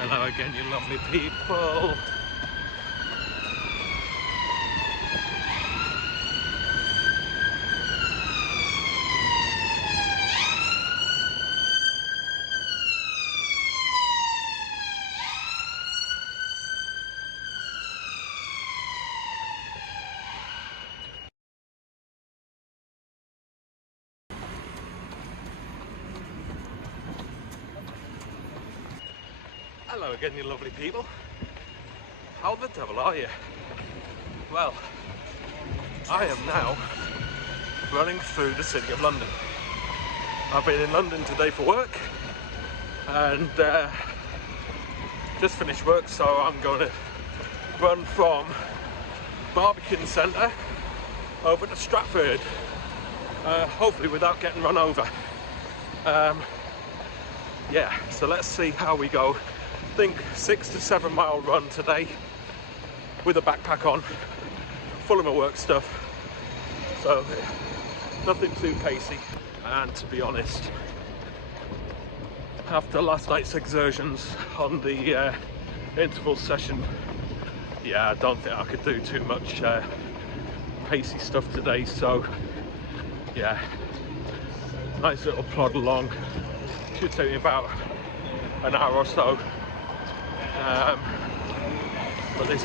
Hello again, you lovely people. Hello again, you lovely people. How the devil are you? Well, I am now running through the city of London. I've been in London today for work and just finished work, so I'm going to run from Barbican Centre over to Stratford, hopefully without getting run over. Yeah, so let's see how we go. I think 6 to 7 mile run today with a backpack on, full of my work stuff, so nothing too pacey. And to be honest, after last night's exertions on the interval session, yeah, I don't think I could do too much pacey stuff today. So yeah, nice little plod along. Should take me about an hour or so. But this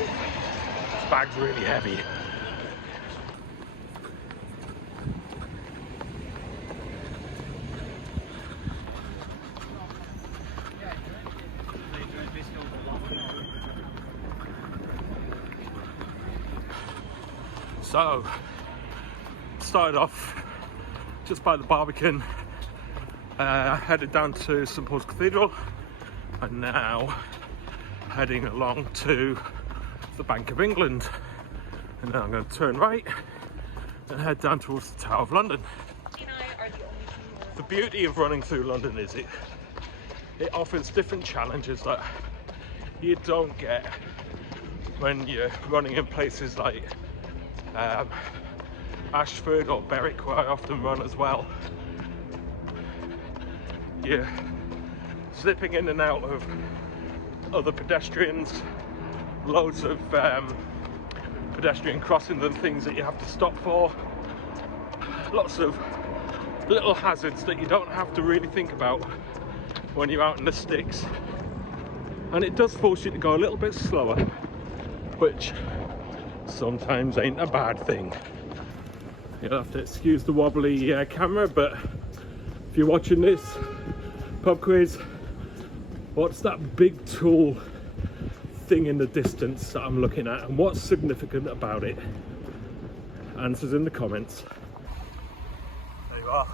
bag's really heavy. So, started off just by the Barbican, headed down to St Paul's Cathedral, and now heading along to the Bank of England, and then I'm going to turn right and head down towards the Tower of London. The beauty of running through London is it offers different challenges that you don't get when you're running in places like Ashford or Berwick, where I often run as well. You're slipping in and out of other pedestrians, loads of pedestrian crossings and things that you have to stop for, lots of little hazards that you don't have to really think about when you're out in the sticks, and it does force you to go a little bit slower, which sometimes ain't a bad thing. You'll have to excuse the wobbly camera, but if you're watching this pub quiz, what's that big tall thing in the distance that I'm looking at, and what's significant about it? Answers in the comments. There you are.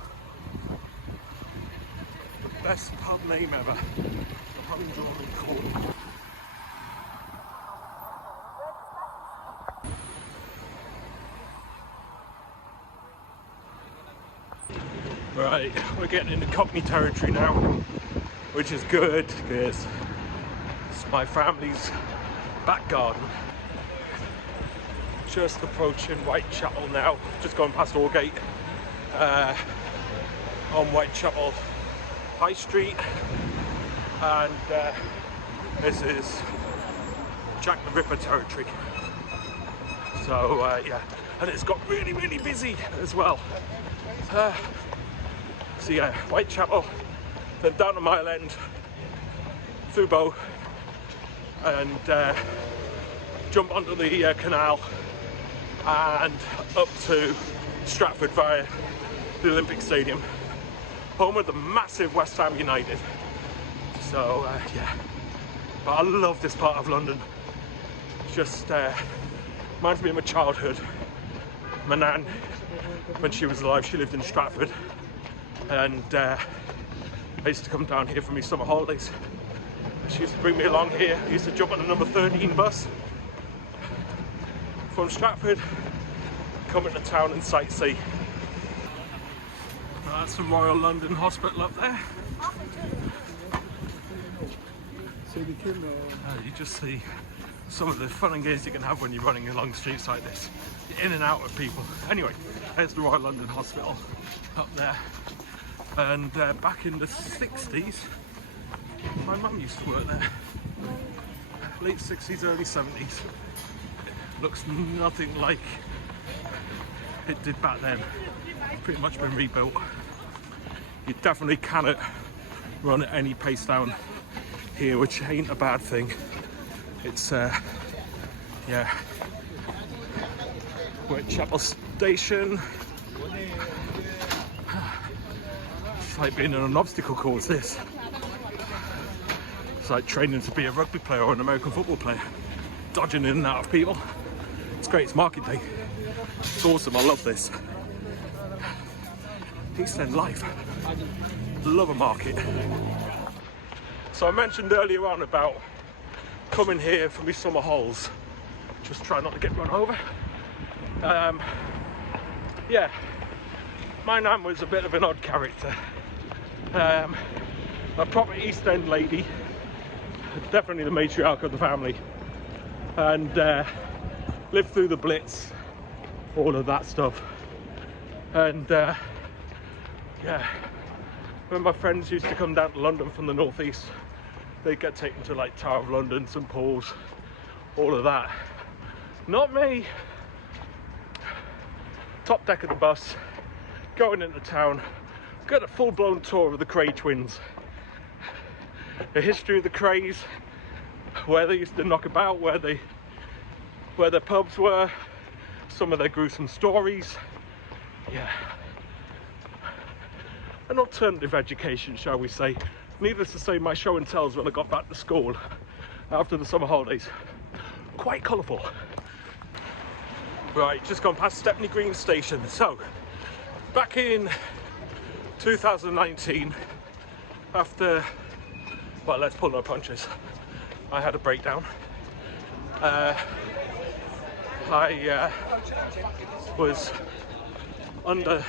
The best pub name ever. The Hundrawn Court. Right, we're getting into Cockney territory now, which is good because it's my family's back garden. Just approaching Whitechapel now, just going past Aldgate, on Whitechapel High Street, and this is Jack the Ripper territory. So yeah, and it's got really, really busy as well. So yeah, Whitechapel, then down to Mile End, through Bow, and jump onto the canal and up to Stratford via the Olympic Stadium, home of the massive West Ham United. So yeah, but I love this part of London. It's just reminds me of my childhood. My nan, when she was alive, she lived in Stratford, and I used to come down here for my summer holidays. She used to bring me along here. I used to jump on the number 13 bus from Stratford, come into town and sightsee. Well, that's the Royal London Hospital up there. You just see some of the fun and games you can have when you're running along streets like this. You're in and out with people. Anyway, there's the Royal London Hospital up there. And back in the 60s, my mum used to work there. late 60s, early 70s. Looks nothing like it did back then. It's pretty much been rebuilt. You definitely cannot run at any pace down here, which ain't a bad thing. It's yeah, we're at Chapel Station. It's like being in an obstacle course, this. It's like training to be a rugby player or an American football player, dodging in and out of people. It's great, it's market day. It's awesome, I love this. East End life. Love a market. So I mentioned earlier on about coming here for me summer holes. Just try not to get run over. Yeah, my nan was a bit of an odd character. A proper East End lady, definitely the matriarch of the family, and lived through the Blitz, all of that stuff. And yeah, when my friends used to come down to London from the northeast, they'd get taken to like Tower of London, St Paul's, all of that. Not me. Top deck of the bus, going into town, got a full-blown tour of the Cray twins. The history of the Crays, where they used to knock about, where their pubs were, some of their gruesome stories. Yeah. An alternative education, shall we say. Needless to say, my show and tells when I got back to school after the summer holidays, quite colourful. Right, just gone past Stepney Green Station. So, back in 2019, after, well, let's pull no punches, I had a breakdown. I was under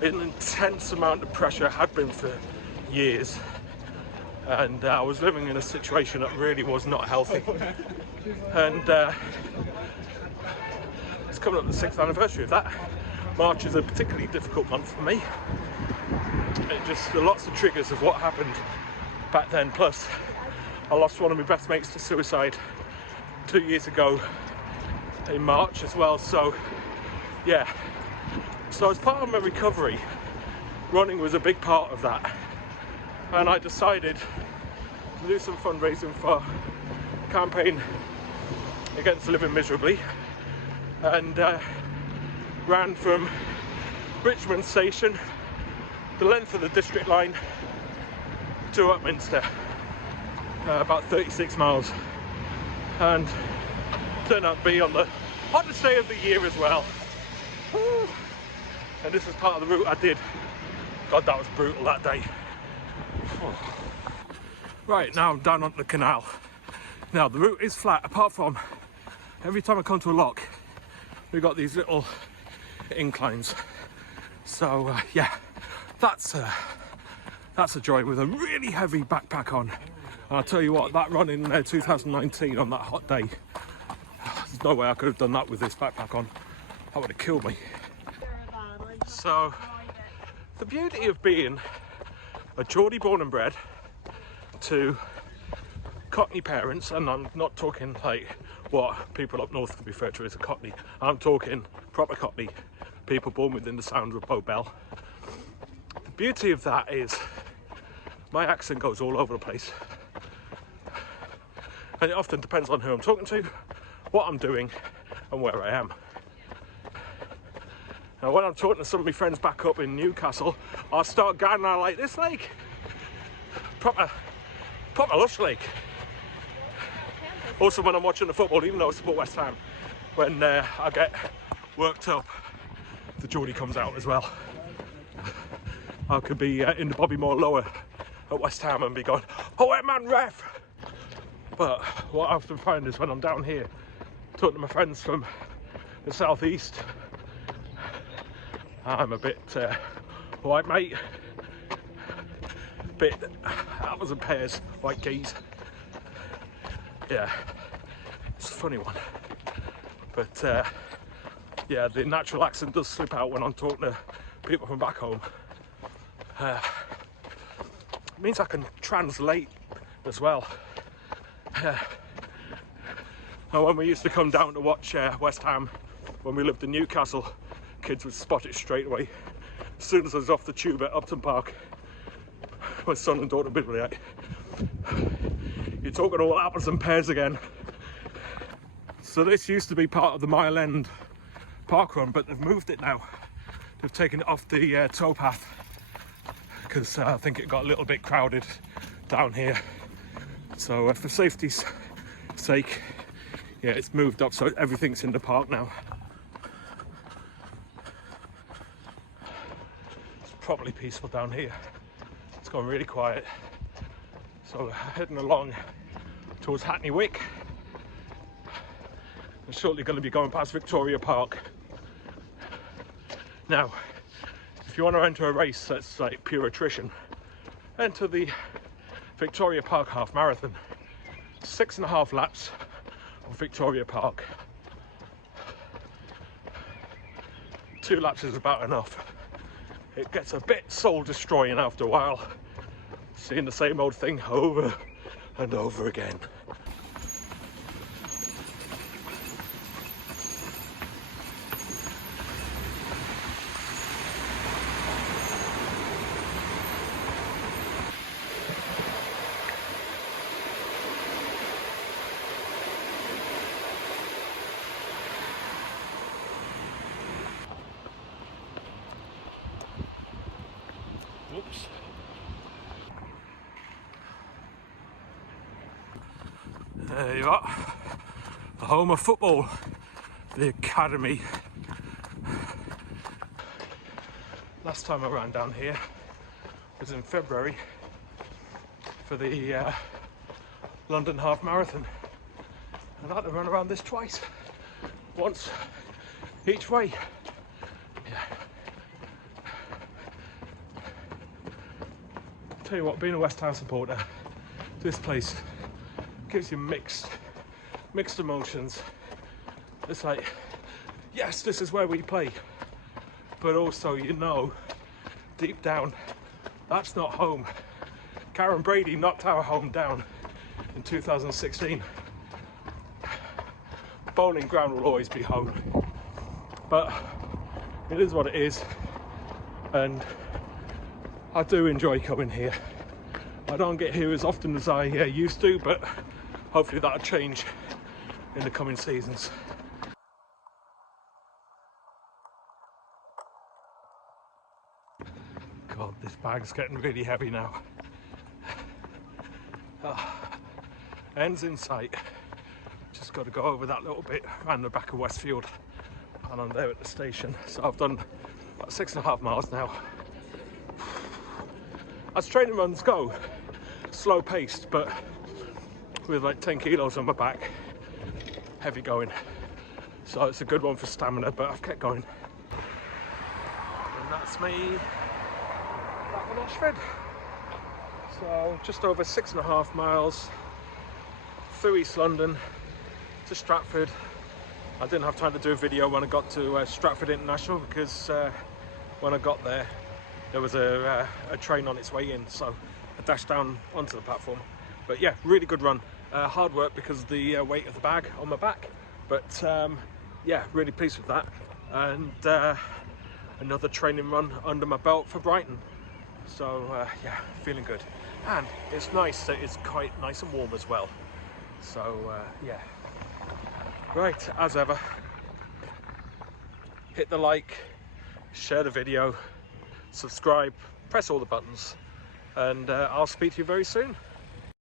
an intense amount of pressure, had been for years, and I was living in a situation that really was not healthy. And it's coming up the 6th anniversary of that. March is a particularly difficult month for me. It just, lots of triggers of what happened back then. Plus, I lost one of my best mates to suicide 2 years ago in March as well. So, yeah. So as part of my recovery, running was a big part of that. And I decided to do some fundraising for a campaign against living miserably. And ran from Richmond Station, the length of the District Line, to Upminster, about 36 miles, and turned out to be on the hottest day of the year as well. Woo. And this was part of the route I did. God, that was brutal that day. Right, now I'm down onto the canal. Now the route is flat, apart from every time I come to a lock, we've got these little inclines. So yeah, that's a joy with a really heavy backpack on. And I'll tell you what, that run in 2019 on that hot day, there's no way I could have done that with this backpack on. That would have killed me. So the beauty of being a Geordie born and bred to Cockney parents, and I'm not talking like what people up north could refer to as a Cockney, I'm talking proper Cockney, people born within the sound of Bow Bell. The beauty of that is my accent goes all over the place, and it often depends on who I'm talking to, what I'm doing, and where I am. Now when I'm talking to some of my friends back up in Newcastle, I'll start going out like this, like proper lush like. Also when I'm watching the football, even though it's support West Ham, when I get worked up, the Geordie comes out as well. I could be in the Bobby Moore lower at West Ham and be going, "Oh, man, ref!" But what I often find is when I'm down here talking to my friends from the southeast, I'm a bit white mate, bit apples and pears, white geese. Yeah, it's a funny one, but yeah, the natural accent does slip out when I'm talking to people from back home. It means I can translate as well. And when we used to come down to watch West Ham, when we lived in Newcastle, kids would spot it straight away. As soon as I was off the tube at Upton Park, my son and daughter would be like, "You're talking all apples and pears again." So this used to be part of the Mile End park run, but they've moved it now. They've taken it off the towpath because I think it got a little bit crowded down here. So for safety's sake, yeah, it's moved up so everything's in the park now. It's probably peaceful down here. It's gone really quiet. So we're heading along towards Hackney Wick. We're shortly going to be going past Victoria Park. Now, if you want to enter a race that's like pure attrition, enter the Victoria Park half marathon. 6.5 laps of Victoria Park. 2 laps is about enough. It gets a bit soul destroying after a while, seeing the same old thing over and over again. Whoops. There you are, the home of football, the academy. Last time I ran down here was in February for the London half marathon, and I had to run around this twice, once each way. Yeah. Tell you what, being a West Ham supporter, this place gives you mixed emotions. It's like, yes, this is where we play, but also, you know, deep down, that's not home. Karen Brady knocked our home down in 2016. Bowling Ground will always be home, but it is what it is, and I do enjoy coming here. I don't get here as often as I used to, but hopefully that'll change in the coming seasons. God, this bag's getting really heavy now. Ends in sight. Just got to go over that little bit around the back of Westfield, and I'm there at the station. So I've done about 6.5 miles now. As training runs go, slow paced, but with like 10 kilos on my back, heavy going. So it's a good one for stamina, but I've kept going. And that's me back in Ashford. So just over 6.5 miles through East London to Stratford. I didn't have time to do a video when I got to Stratford International because when I got there, there was a train on its way in, so I dashed down onto the platform. But yeah, really good run. Hard work because of the weight of the bag on my back, but yeah, really pleased with that. And another training run under my belt for Brighton. So yeah, feeling good. And it's nice that it's quite nice and warm as well. So yeah. Right, as ever, hit the like, share the video, subscribe, press all the buttons, and I'll speak to you very soon.